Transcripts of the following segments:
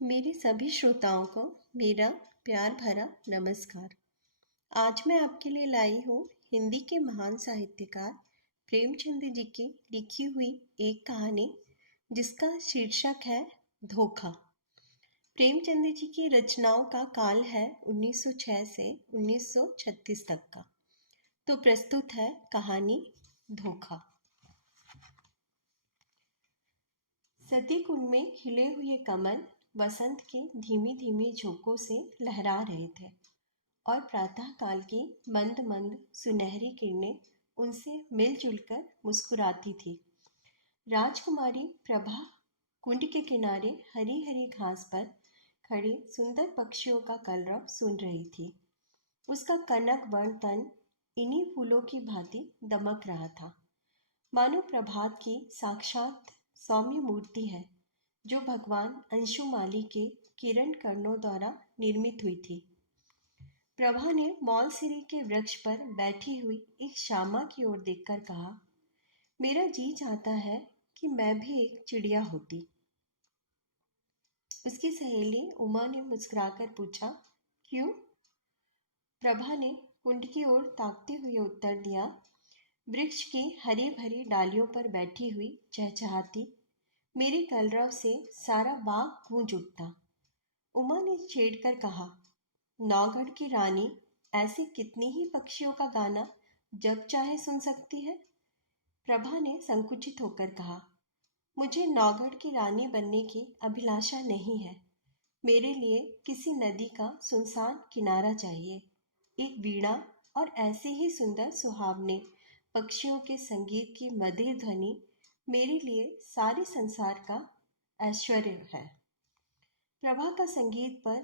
मेरे सभी श्रोताओं को मेरा प्यार भरा नमस्कार। आज मैं आपके लिए लाई हूँ हिंदी के महान साहित्यकार प्रेमचंद जी की लिखी हुई एक कहानी जिसका शीर्षक है धोखा। प्रेमचंद जी की रचनाओं का काल है 1906 से 1936 तक का। तो प्रस्तुत है कहानी धोखा। सती कुंड में खिले हुए कमल वसंत के धीमी धीमी झोंकों से लहरा रहे थे और प्रातःकाल की मंद मंद सुनहरी किरणें उनसे मिलजुल कर मुस्कुराती थी। राजकुमारी प्रभा कुंड के किनारे हरी हरी घास पर खड़े सुंदर पक्षियों का कलरव सुन रही थी। उसका कनक वर्ण तन इन्हीं फूलों की भांति दमक रहा था, मानो प्रभात की साक्षात सौम्य मूर्ति है जो भगवान अंशुमाली के किरण कर्णों द्वारा निर्मित हुई थी। प्रभा ने मौलसिरी के वृक्ष पर बैठी हुई एक श्यामा की ओर देखकर कहा, मेरा जी चाहता है कि मैं भी एक चिड़िया होती। उसकी सहेली उमा ने मुस्कुराकर पूछा, क्यों? प्रभा ने कुंड की ओर ताकते हुए उत्तर दिया, वृक्ष की हरी भरी डालियों पर बैठी हुई चहचहाती मेरे कलरव से सारा बाग गूंज उठता। उमा ने छेड़कर कहा, नौगढ़ की रानी ऐसे कितनी ही पक्षियों का गाना जब चाहे सुन सकती है। प्रभा ने संकुचित होकर कहा, मुझे नौगढ़ की रानी बनने की अभिलाषा नहीं है। मेरे लिए किसी नदी का सुनसान किनारा चाहिए, एक वीणा और ऐसे ही सुंदर सुहावने पक्षियों के संगीत की मधुर ध्वनि मेरे लिए सारे संसार का ऐश्वर्य है। प्रभा का संगीत पर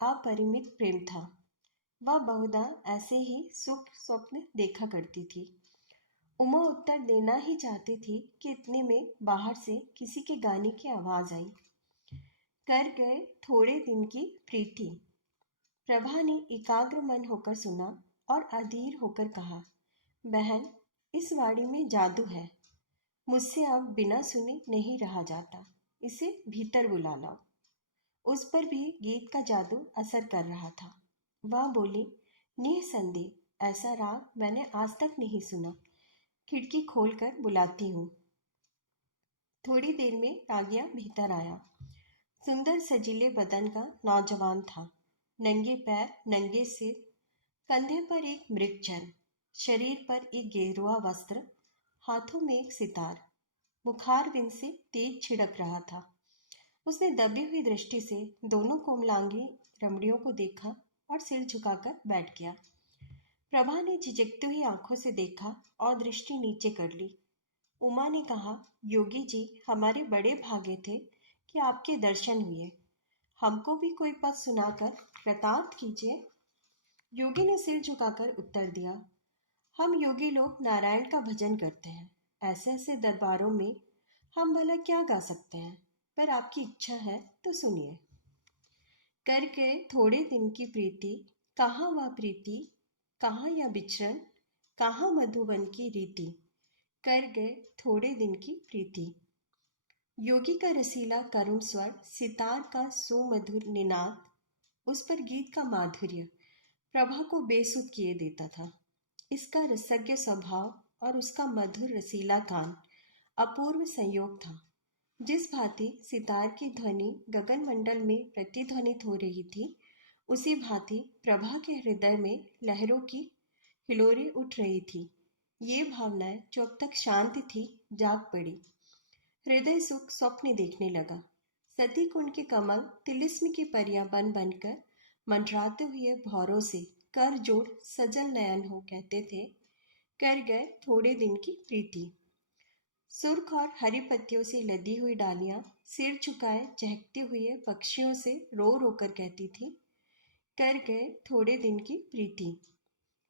अपरिमित प्रेम था। वह बहुधा ऐसे ही सुख स्वप्न देखा करती थी। उमा उत्तर देना ही चाहती थी कि इतने में बाहर से किसी के गाने की आवाज आई। कर गए थोड़े दिन की प्रीति। प्रभा ने एकाग्र मन होकर सुना और अधीर होकर कहा, बहन, इस वाड़ी में जादू है। मुझसे अब बिना सुने नहीं रहा जाता। इसे भीतर बुला लाओ। उस पर भी गीत का जादू असर कर रहा था। वह बोली, निसंदेह ऐसा राग मैंने आज तक नहीं सुना। खिड़की खोलकर बुलाती हूँ। थोड़ी देर में रागिया भीतर आया। सुंदर सजीले बदन का नौजवान था। नंगे पैर, नंगे सिर, कंधे पर एक मृगचर्म, शरीर पर एक गेरुआ वस्त्र, हाथों में एक सितार, बुखार बिन से तेज छिड़क रहा था। उसने दबी हुई दृष्टि से दोनों कोमलांगी रमणियों को देखा और सिर झुकाकर बैठ गया। प्रभा ने झिझकती हुई आंखों से देखा और दृष्टि नीचे कर ली। उमा ने कहा, योगी जी, हमारे बड़े भागे थे कि आपके दर्शन हुए। हमको भी कोई पद सुनाकर कृतार्थ कीजिए। योगी ने सिर झुकाकर उत्तर दिया, हम योगी लोग नारायण का भजन करते हैं। ऐसे ऐसे दरबारों में हम भला क्या गा सकते हैं, पर आपकी इच्छा है तो सुनिए। कर गए थोड़े दिन की प्रीति, कहाँ वह प्रीति, कहाँ यह बिचरण, कहाँ मधुबन की रीति। कर गए थोड़े दिन की प्रीति। योगी का रसीला करुण स्वर, सितार का सुमधुर निनाद, उस पर गीत का माधुर्य प्रभा को बेसुध किए देता था। इसका रसज्ञ स्वभाव और उसका मधुर रसीला गान अपूर्व संयोग था। जिस भांति सितार की ध्वनि गगन मंडल में प्रतिध्वनित हो रही थी, उसी भांति प्रभा के हृदय में लहरों की हिलोरें उठ रही थी। ये भावनाएं जो अब तक शांत थी, जाग पड़ी। हृदय सुख स्वप्न देखने लगा। सती कुंड के कमल तिलिस्म की परियां बन बनकर मंडराते हुए भौरों से कर जोड़ सजल नयन हो कहते थे, कर गए थोड़े दिन की प्रीति। सुर्ख और हरी पत्तियों से लदी हुई डालियां सिर झुकाए चहकते हुए पक्षियों से रो रो कर कहती थी, कर गए थोड़े दिन की प्रीति।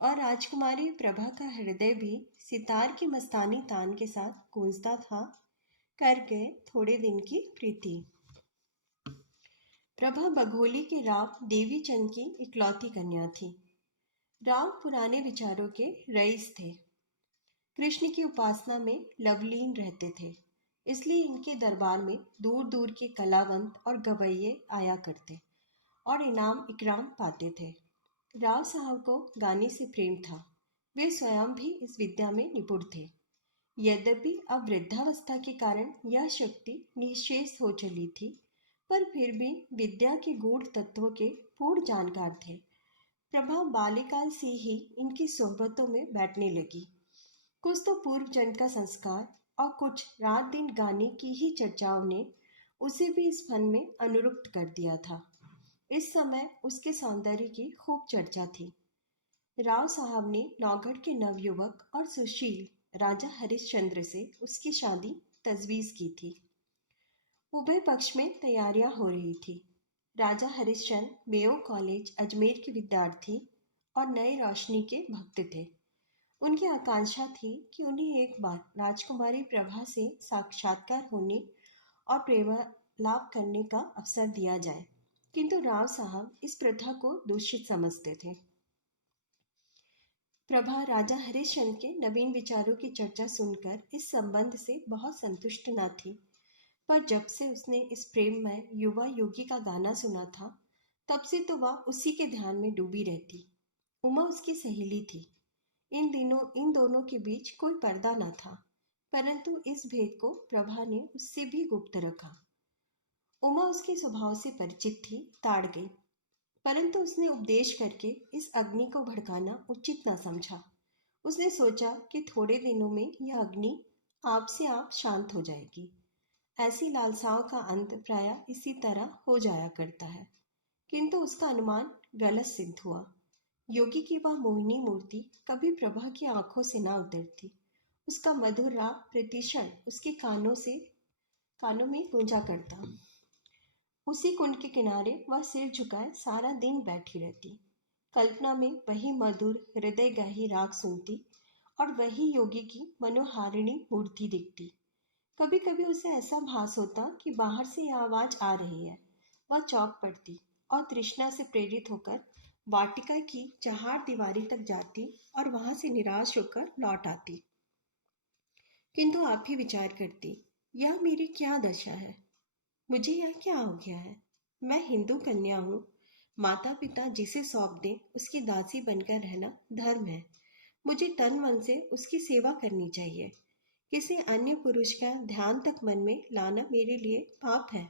और राजकुमारी प्रभा का हृदय भी सितार की मस्तानी तान के साथ गूंजता था, कर गए थोड़े दिन की प्रीति। प्रभा बघोली के राव देवी चंद की इकलौती कन्या थी। राव पुराने विचारों के रईस थे। कृष्ण की उपासना में लवलीन रहते थे। इसलिए इनके दरबार में दूर दूर के कलावंत और गवैये आया करते और इनाम इकराम पाते थे। राव साहब को गाने से प्रेम था। वे स्वयं भी इस विद्या में निपुण थे। यद्यपि अब वृद्धावस्था के कारण यह शक्ति निःशेष हो चली थी, पर फिर भी विद्या के गूढ़ तत्वों के पूर्ण जानकार थे। प्रभा बाल्यकाल से ही इनकी सोहबतों में बैठने लगी। कुछ तो पूर्व जन्म का संस्कार और कुछ रात दिन गाने की ही चर्चाओं ने उसे भी इस फन में अनुरक्त कर दिया था। इस समय उसके सौंदर्य की खूब चर्चा थी। राव साहब ने नौगढ़ के नवयुवक और सुशील राजा हरिश्चंद्र से उसकी शादी तजवीज़ की थी। उभय पक्ष में तैयारियां हो रही थी। राजा हरिश्चंद्र मेयो कॉलेज अजमेर के विद्यार्थी और नए रोशनी के भक्त थे। उनकी आकांक्षा थी कि उन्हें एक बार राजकुमारी प्रभा से साक्षात्कार होने और प्रेमालाप करने का अवसर दिया जाए, किंतु राव साहब इस प्रथा को दूषित समझते थे। प्रभा राजा हरिश्चंद्र के नवीन विचारों की चर्चा सुनकर इस संबंध से बहुत संतुष्ट न थी, पर जब से उसने इस प्रेममय युवा योगी का गाना सुना था, तब से तो वह उसी के ध्यान में डूबी रहती। उमा उसकी सहेली थी। इन दिनों इन दोनों के बीच कोई पर्दा न था, परंतु इस भेद को प्रभा ने उससे भी गुप्त रखा। उमा उसके स्वभाव से परिचित थी, ताड़ गई, परंतु उसने उपदेश करके इस अग्नि को भड़काना उचित न समझा। उसने सोचा कि थोड़े दिनों में यह अग्नि आप से आप शांत हो जाएगी। ऐसी लालसाओं का अंत प्रायः इसी तरह हो जाया करता है, किंतु उसका अनुमान गलत सिद्ध हुआ। योगी की वह मोहिनी मूर्ति कभी प्रभा की आंखों से ना उतरती। उसका मधुर राग प्रतिक्षण उसके कानों में गूंजा करता। उसी कुंड के किनारे वह सिर झुकाए सारा दिन बैठी रहती। कल्पना में वही मधुर हृदयगाही राग सुनती और वही योगी की मनोहारिणी मूर्ति दिखती। कभी कभी उसे ऐसा भास होता कि बाहर से यह आवाज आ रही है। वह चौंक पड़ती और तृष्णा से प्रेरित होकर वाटिका की चहार दीवारी तक जाती और वहां से निराश होकर लौट आती। किंतु आप ही विचार करती, यह मेरी क्या दशा है? मुझे यह क्या हो गया है? मैं हिंदू कन्या हूँ। माता पिता जिसे सौंप दें उसकी दासी बनकर रहना धर्म है। मुझे तन मन से उसकी सेवा करनी चाहिए। किसी अन्य पुरुष का ध्यान तक मन में लाना मेरे लिए पाप है।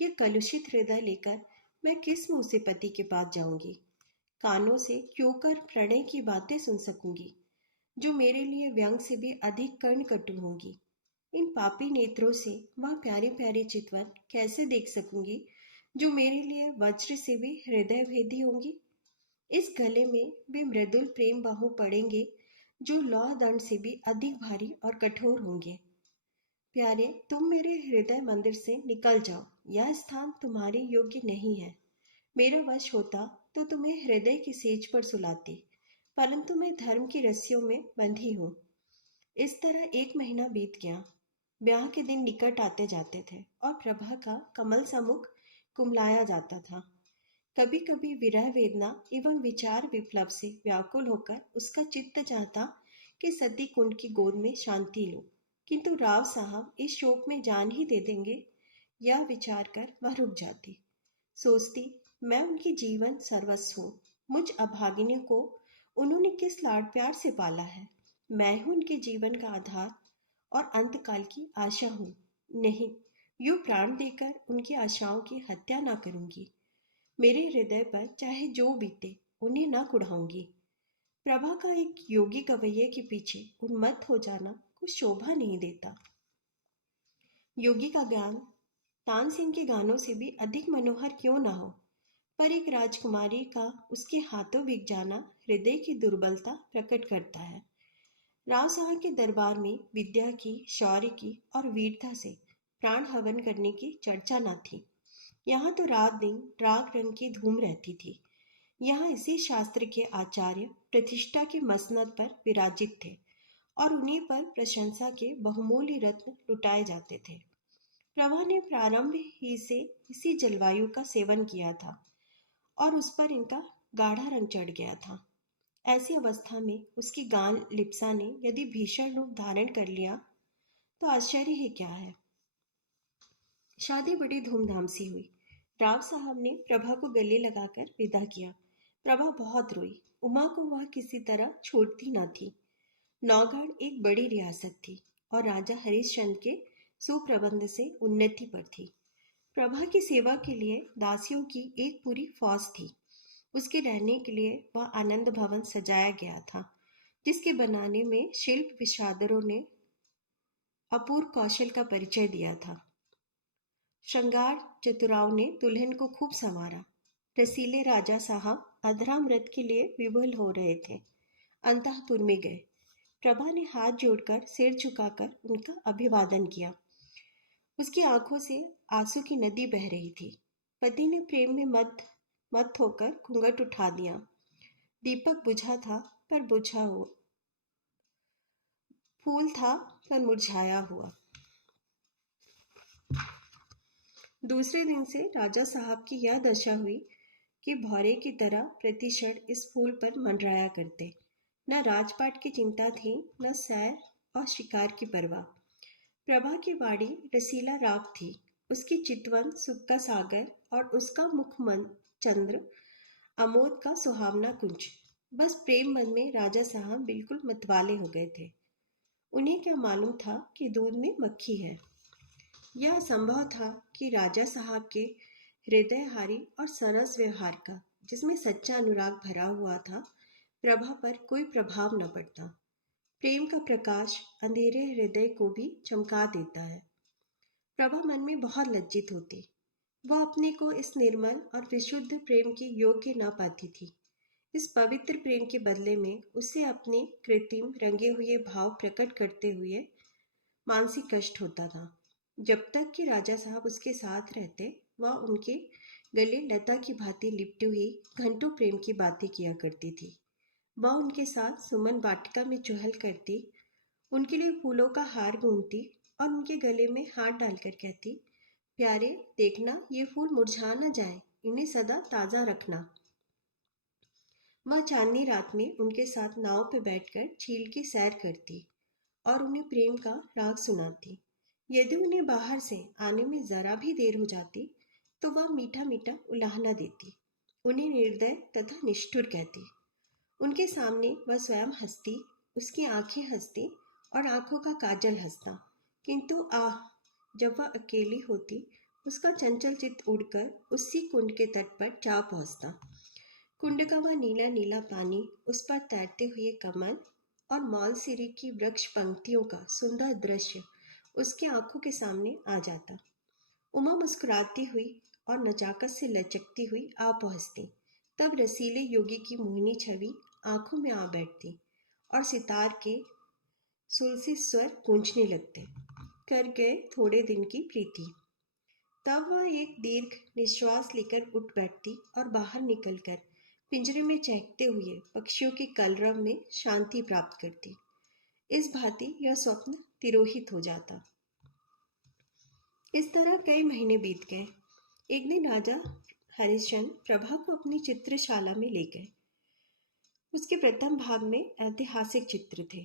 ये कलुषित हृदय लेकर मैं किस मुंह से पति के पास जाऊंगी? कानों से क्यों कर प्रणय की बातें सुन सकूंगी, जो मेरे लिए व्यंग से भी अधिक कर्ण कटु होंगी? इन पापी नेत्रों से वह प्यारे प्यारे चितवन कैसे देख सकूंगी, जो मेरे लिए वज्र से भी हृदय भेदी होंगी? इस गले में वे मृदुल प्रेम बाहु पड़ेंगे, जो लौह दंड से भी अधिक भारी और कठोर होंगे। प्यारे, तुम मेरे हृदय मंदिर से निकल जाओ। यह स्थान तुम्हारे योग्य नहीं है। मेरा वश होता तो तुम्हें हृदय की सेज पर सुलाती, परंतु मैं धर्म की रस्सियों में बंधी हूँ। इस तरह 1 महीना बीत गया। ब्याह के दिन निकट आते जाते थे और प्रभा का कमल सा मुख कुमलाया जाता था। कभी कभी विरह वेदना एवं विचार विप्लव से व्याकुल होकर उसका चित्त चाहता कि सती कुंड की गोद में शांति लो, किंतु राव साहब इस शोक में जान ही दे देंगे, यह विचार कर वह रुक जाती। सोचती, मैं उनकी जीवन सर्वस्व हूँ। मुझ अभागिनी को उन्होंने किस लाड़ प्यार से पाला है। मैं हूँ उनके जीवन का आधार और अंतकाल की आशा हूँ। नहीं, यूं प्राण देकर उनकी आशाओं की हत्या ना करूंगी। मेरे हृदय पर चाहे जो बीते, उन्हें ना कुढ़ाऊंगी। प्रभा का एक योगी गवैये के पीछे उन्मत्त हो जाना कुछ शोभा नहीं देता। योगी का ज्ञान तानसेन के गानों से भी अधिक मनोहर क्यों ना हो, पर एक राजकुमारी का उसके हाथों बिक जाना हृदय की दुर्बलता प्रकट करता है। राव साहब के दरबार में विद्या की, शौर्य की और वीरता से प्राण हवन करने की चर्चा न थी। यहाँ तो रात दिन राग रंग की धूम रहती थी। यहाँ इसी शास्त्र के आचार्य प्रतिष्ठा के मसनद पर विराजित थे और उन्हीं पर प्रशंसा के बहुमूल्य रत्न लुटाए जाते थे। प्रभा ने प्रारंभ ही से इसी जलवायु का सेवन किया था और उस पर इनका गाढ़ा रंग चढ़ गया था। ऐसी अवस्था में उसकी गान लिप्सा ने यदि भीषण रूप धारण कर लिया तो आश्चर्य ही क्या है। शादी बड़ी धूमधाम से हुई। राव साहब ने प्रभा को गले लगाकर विदा किया। प्रभा बहुत रोई। उमा को वह किसी तरह छोड़ती न थी। नौगढ़ एक बड़ी रियासत थी और राजा हरिश्चंद्र के सुप्रबंध से उन्नति पर थी। प्रभा की सेवा के लिए दासियों की एक पूरी फौज थी। उसके रहने के लिए वह आनंद भवन सजाया गया था, जिसके बनाने में शिल्प विशारदों ने अपूर्व कौशल का परिचय दिया था। श्रृंगार चतुराओं ने दुल्हन को खूब संवारा। रसीले राजा साहब अधरामृत के लिए विवल हो रहे थे। अंतःपुर में गए। प्रभा ने हाथ जोड़कर सिर झुकाकर उनका अभिवादन किया। उसकी आंखों से आंसू की नदी बह रही थी। पति ने प्रेम में मत होकर घूंघट उठा दिया। दीपक बुझा था पर बुझा हुआ, फूल था पर मुरझाया हुआ। दूसरे दिन से राजा साहब की यह दशा हुई कि भौरे की तरह प्रतिक्षण इस फूल पर मंडराया करते। न राजपाट की चिंता थी, न सैर और शिकार की परवाह। प्रभा की वाणी रसीला राग थी, उसकी चितवन सुख का सागर और उसका मुखमन चंद्र आमोद का सुहावना कुंज। बस प्रेम मन में राजा साहब बिल्कुल मतवाले हो गए थे। उन्हें क्या मालूम था कि दूध में मक्खी है। यह असंभव था कि राजा साहब के हृदयहारी और सरस व्यवहार का, जिसमें सच्चा अनुराग भरा हुआ था, प्रभा पर कोई प्रभाव न पड़ता। प्रेम का प्रकाश अंधेरे हृदय को भी चमका देता है। प्रभा मन में बहुत लज्जित होती। वह अपने को इस निर्मल और विशुद्ध प्रेम के योग्य न पाती थी। इस पवित्र प्रेम के बदले में उसे अपने कृत्रिम रंगे हुए भाव प्रकट करते हुए मानसिक कष्ट होता था। जब तक कि राजा साहब उसके साथ रहते, वह उनके गले लता की भांति लिपटी हुई घंटों प्रेम की बातें किया करती थी। वह उनके साथ सुमन वाटिका में चुहल करती, उनके लिए फूलों का हार गूंथती और उनके गले में हाथ डालकर कहती, प्यारे देखना ये फूल मुरझा न जाए, इन्हें सदा ताज़ा रखना। वह चांदनी रात में उनके साथ नाव पर बैठकर झील की सैर करती और उन्हें प्रेम का राग सुनाती। यदि उन्हें बाहर से आने में जरा भी देर हो जाती तो वह मीठा मीठा उलाहना देती, उन्हें निर्दय तथा निष्ठुर कहती। उनके सामने वह स्वयं हंसती, उसकी आंखें हंसती और आंखों का काजल हंसता। किंतु आह, जब वह अकेली होती, उसका चंचल चित्त उड़कर उसी कुंड के तट पर जा पहुंचता। कुंड का वह नीला नीला पानी, उस पर तैरते हुए कमल और मौलसिरी की वृक्ष पंक्तियों का सुंदर दृश्य उसकी आंखों के सामने आ जाता। उमा मुस्कुराती हुई और नजाकत से लचकती हुई आ पहुंचती। तब रसीले योगी की मोहिनी छवि आंखों में आ बैठती और सितार के सुलसित स्वर गूंजने लगते। कर गए थोड़े दिन की प्रीति। तब वह एक दीर्घ निश्वास लेकर उठ बैठती और बाहर निकलकर पिंजरे में चहकते हुए पक्षियों के कलरव में शांति प्राप्त करती। इस भांति यह स्वप्न तिरोहित हो जाता। इस तरह कई महीने बीत गए। एक दिन राजा हरिश्चंद्र प्रभा को अपनी चित्रशाला में ले गए। उसके प्रथम भाग में ऐतिहासिक चित्र थे।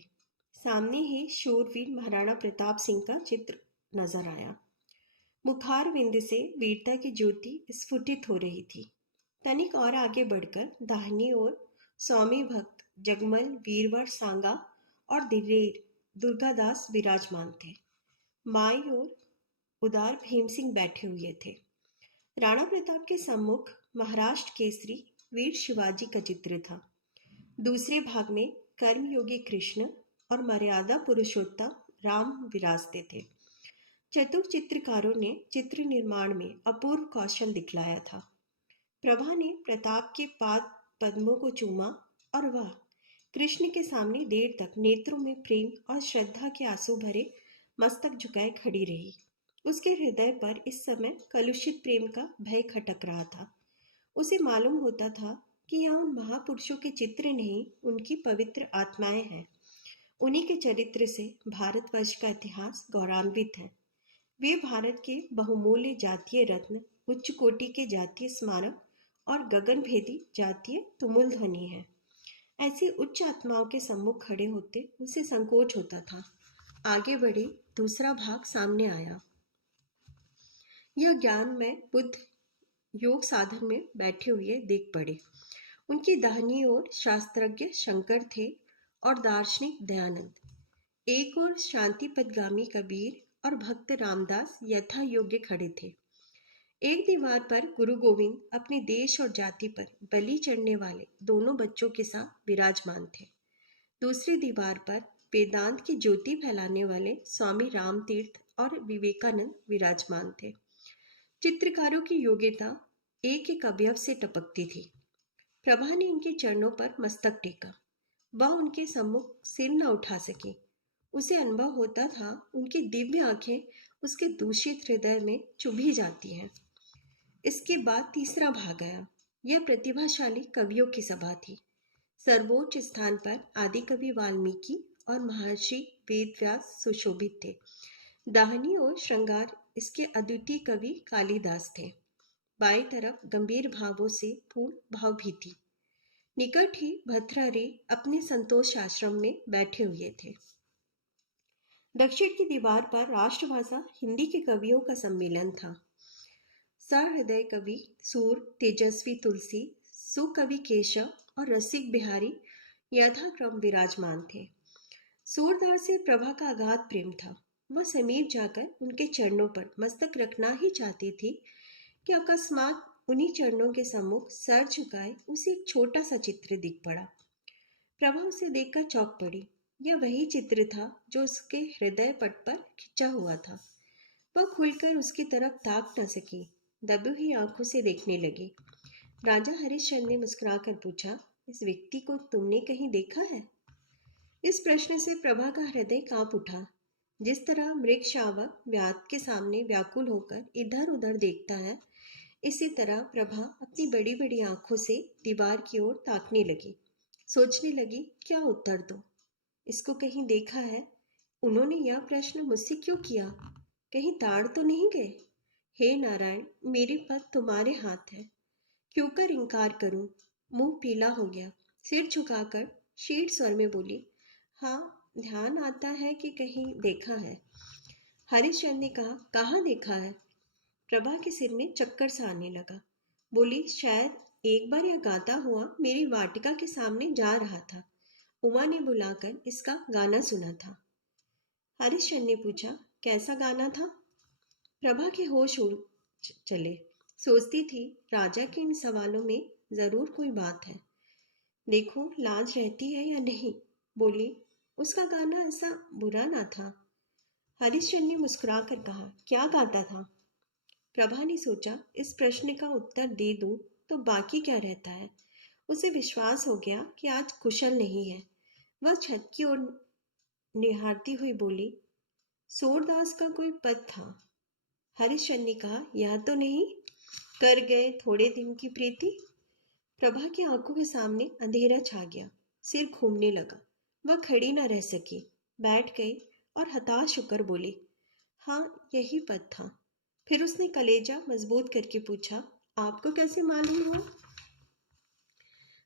सामने ही शूरवीर महाराणा प्रताप सिंह का चित्र नजर आया। मुखार विंद से वीरता की ज्योति स्फुटित हो रही थी। तनिक और आगे बढ़कर दाहिनी ओर स्वामी भक्त, जगमल, वीरवर सांगा और दिरेर दुर्गादास विराजमान थे। माई ओर उदार भीम सिंह बैठे हुए थे। राणा प्रताप के सम्मुख महाराष्ट्र केसरी वीर शिवाजी का चित्र था। दूसरे भाग में कर्मयोगी कृष्ण और मर्यादा पुरुषोत्तम राम विराजते थे। चतुर चित्रकारों ने चित्र निर्माण में अपूर्व कौशल दिखलाया था। प्रभा ने प्रताप के पाद पद्मों को चूमा और वह कृष्ण के सामने देर तक नेत्रों में प्रेम और श्रद्धा के आंसू भरे मस्तक झुकाए खड़ी रही। उसके हृदय पर इस समय कलुषित प्रेम का भय खटक रहा था। उसे मालूम होता था कि यह उन महापुरुषों के चित्र नहीं, उनकी पवित्र आत्माएं हैं। उन्हीं के चरित्र से भारतवर्ष का इतिहास गौरवान्वित है। वे भारत के बहुमूल्य जातीय रत्न, उच्च कोटि के जातीय स्मारक और गगनभेदी जातीय तुमुल ध्वनि है। ऐसी उच्च आत्माओं के सम्मुख खड़े होते उसे संकोच होता था। आगे बढ़े दूसरा भाग सामने आया। यह ज्ञान में बुद्ध योग साधन में बैठे हुए देख पड़े। उनकी दाहिनी ओर शास्त्रज्ञ शंकर थे और दार्शनिक दयानंद। एक ओर शांति पदगामी कबीर और भक्त रामदास यथा योग्य खड़े थे। एक दीवार पर गुरु गोविंद अपने देश और जाति पर बलि चढ़ने वाले दोनों बच्चों के साथ विराजमान थे। दूसरी दीवार पर वेदांत की ज्योति फैलाने वाले स्वामी राम तीर्थ और विवेकानंद विराजमान थे। चित्रकारों की योग्यता एक एक अवयव से टपकती थी। प्रभा ने इनके चरणों पर मस्तक टेका। वह उनके सम्मुख सिर न उठा सकी। उसे अनुभव होता था उनकी दिव्य आंखें उसके दूषित हृदय में चुभी जाती हैं। इसके बाद तीसरा भाग आया। यह प्रतिभाशाली कवियों की सभा थी। सर्वोच्च स्थान पर आदि कवि वाल्मीकि और महर्षि वेदव्यास सुशोभित थे। दाहिनी ओर श्रृंगार इसके अद्वितीय कवि कालिदास थे। बाईं तरफ गंभीर भावों से पूर्ण भावभीति। निकट ही भर्तृहरि अपने संतोष आश्रम में बैठे हुए थे। दक्षिण की दीवार पर राष्ट्रभाषा हिंदी के कवियों का सम्मेलन था। सहृदय कवि सूर, तेजस्वी तुलसी, सुकवि केशव और रसिक बिहारी यथाक्रम विराजमान थे। सूरदास से प्रभा का अगाध प्रेम था। वह समीप जाकर उनके चरणों पर मस्तक रखना ही चाहती थी कि अकस्मात उन्हीं चरणों के सम्मुख सर झुकाए उसे एक छोटा सा चित्र दिख पड़ा। प्रभा उसे देखकर चौंक पड़ी। यह वही चित्र था जो उसके हृदय पट पर खिंचा हुआ था। वह खुलकर उसकी तरफ ताक न सकी, दबी हुई आंखों से देखने लगी। राजा हरिश्चंद्र ने मुस्कुराकर पूछा, इस व्यक्ति को तुमने कहीं देखा है? इस प्रश्न से प्रभा का हृदय कांप उठा। जिस तरह मृग शावक व्याध के सामने व्याकुल होकर इधर उधर देखता है, इसी तरह प्रभा अपनी बड़ी बड़ी आंखों से दीवार की ओर ताकने लगी। सोचने लगी, क्या उत्तर दो? इसको कहीं देखा है? उन्होंने यह प्रश्न मुझसे क्यों किया? कहीं ताड़ तो नहीं गए? हे नारायण, मेरी पद तुम्हारे हाथ है, क्यों कर इनकार करूं? मुंह पीला हो गया। सिर झुकाकर शीट स्वर में बोली, हाँ, ध्यान आता है कि कहीं देखा है। हरिश्चंद्र ने कहा, कहाँ देखा है? प्रभा के सिर में चक्कर सा आने लगा। बोली, शायद एक बार यह गाता हुआ मेरी वाटिका के सामने जा रहा था। उमा ने बुलाकर इसका गाना सुना था। हरिश्चंद्र ने पूछा, कैसा गाना था? प्रभा के होश उड़ चले। सोचती थी, राजा के इन सवालों में जरूर कोई बात है। देखो, लाज रहती है या नहीं? बोली, उसका गाना ऐसा बुरा ना था। हरिश्चंद्र ने मुस्कुराकर कहा, क्या गाता था? प्रभा ने सोचा, इस प्रश्न का उत्तर दे दूं तो बाकी क्या रहता है। उसे विश्वास हो गया कि आज कुशल नहीं है। वह छत की ओर निहारती हुई बोली, सूरदास का कोई पद था। हरिश्चंद्र ने कहा, यह तो नहीं, कर गए थोड़े दिन की प्रीति। प्रभा की आंखों के सामने अंधेरा छा गया। सिर घूमने लगा। वह खड़ी न रह सकी, बैठ गई और हताश होकर बोली, हाँ, यही पद था। फिर उसने कलेजा मजबूत करके पूछा, आपको कैसे मालूम हुआ?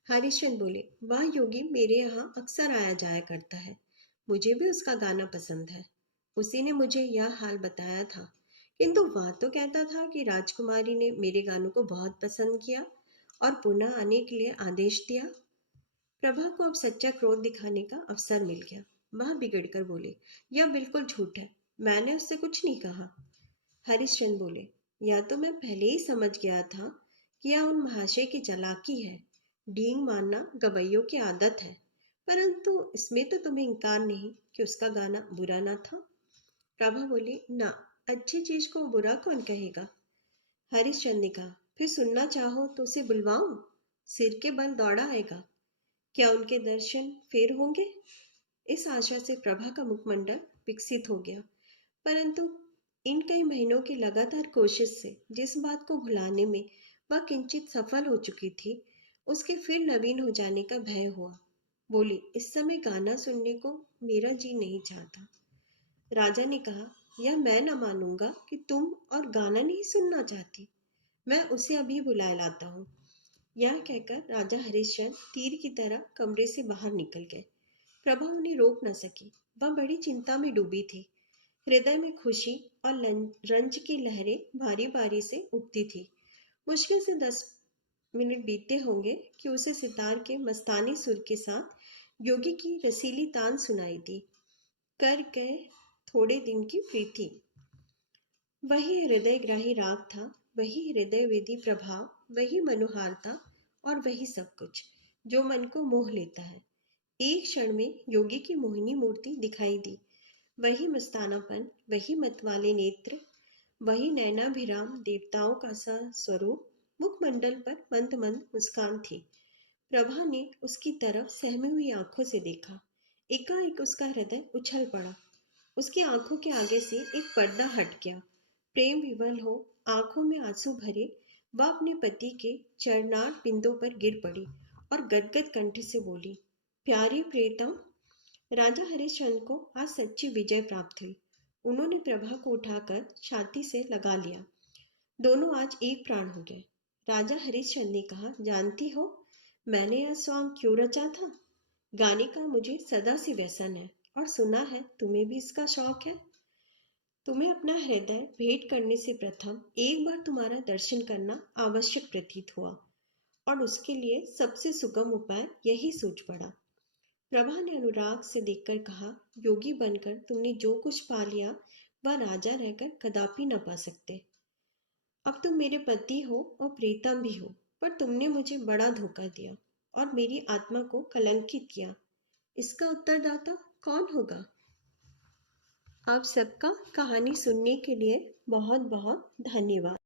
हरिश्चंद्र बोले, वह योगी मेरे यहाँ अक्सर आया जाया करता है। मुझे भी उसका गाना पसंद है। उसी ने मुझे यह हाल बताया था, किंतु वह तो कहता था कि राजकुमारी ने मेरे गानों को बहुत पसंद किया और पुनः आने के लिए आदेश दिया। प्रभा को अब सच्चा क्रोध दिखाने का अवसर मिल गया। वह बिगड़कर बोले, यह बिल्कुल झूठ है, मैंने उससे कुछ नहीं कहा। हरिश्चंद्र बोले, यह तो मैं पहले ही समझ गया था कि यह उन महाशय की चालाकी है। डींग मारना गवैयों की आदत है, परंतु इसमें तो तुम्हें इनकार नहीं कि उसका गाना बुरा ना था। प्रभा बोली, ना, अच्छी चीज को बुरा कौन कहेगा? हरिश्चंद्र ने कहा, फिर सुनना चाहो तो उसे बुलवाऊं? सिर के बल दौड़ा आएगा। क्या उनके दर्शन फिर होंगे? इस आशा से प्रभा का मुखमंडल विकसित हो गया, परंतु इन कई महीनों की लगातार कोशिश से जिस बात को भुलाने में वह किंचित सफल हो चुकी थी, उसके फिर नवीन हो जाने का भय हुआ। बोली, इस समय गाना सुनने को मेरा जी नहीं चाहता। राजा ने कहा, यह मैं न मानूंगा कि तुम और गाना नहीं सुनना चाहती। मैं उसे अभी बुलाए लाता हूँ। यह कहकर राजा हरिश्चंद्र तीर की तरह कमरे से बाहर निकल गए। प्रभा उन्हें रोक न सकी। वह बड़ी चिंता में डूबी थी। हृदय में खुशी और रंज की लहरें भारी भारी से उठती थी। मुश्किल से 10 मिनट बीतते होंगे कि उसे सितार के मस्तानी सुर के साथ योगी की रसीली तान सुनाई दी। कर गए थोड़े दिन की प्रीति। वही हृदयग्राही राग था, वही हृदय वेदी प्रभाव, वही मनोहारता और वही सब कुछ जो मन को मोह लेता है। एक क्षण में योगी की मोहिनी मूर्ति दिखाई दी। वही मस्तानापन, वही मतवाले नेत्र, वही नैनाभिराम देवताओं का सा स्वरूप। मुखमंडल पर मंद मंद मुस्कान थी। प्रभा ने उसकी तरफ सहमी हुई आंखों से देखा। एकाएक उसका हृदय उछल पड़ा। उसकी आंखों के आगे से एक पर्दा हट गया। प्रेम विवल हो, आंखों में आंसू भरे, वह अपने पति के चरणार्थ बिंदु पर गिर पड़ी और गदगद कंठ से बोली, प्यारी प्रियतम। राजा हरिश्चंद्र को आज सच्ची विजय प्राप्त हुई। उन्होंने प्रभा को उठाकर छाती से लगा लिया। दोनों आज एक प्राण हो गए। राजा हरिश्चंद्र ने कहा, जानती हो मैंने यह सॉन्ग क्यों रचा था? गाने का मुझे सदा से व्यसन है और सुना है तुम्हें भी इसका शौक है। तुम्हें अपना हृदय भेंट करने से प्रथम एक बार तुम्हारा दर्शन करना आवश्यक प्रतीत हुआ और उसके लिए सबसे सुगम उपाय यही सूझ पड़ा। प्रभा ने अनुराग से देखकर कहा, योगी बनकर तुमने जो कुछ पा लिया वह राजा रहकर कदापि न पा सकते। अब तुम मेरे पति हो और प्रीतम भी हो, पर तुमने मुझे बड़ा धोखा दिया और मेरी आत्मा को कलंकित किया। इसका उत्तरदाता कौन होगा? आप सबका कहानी सुनने के लिए बहुत बहुत धन्यवाद।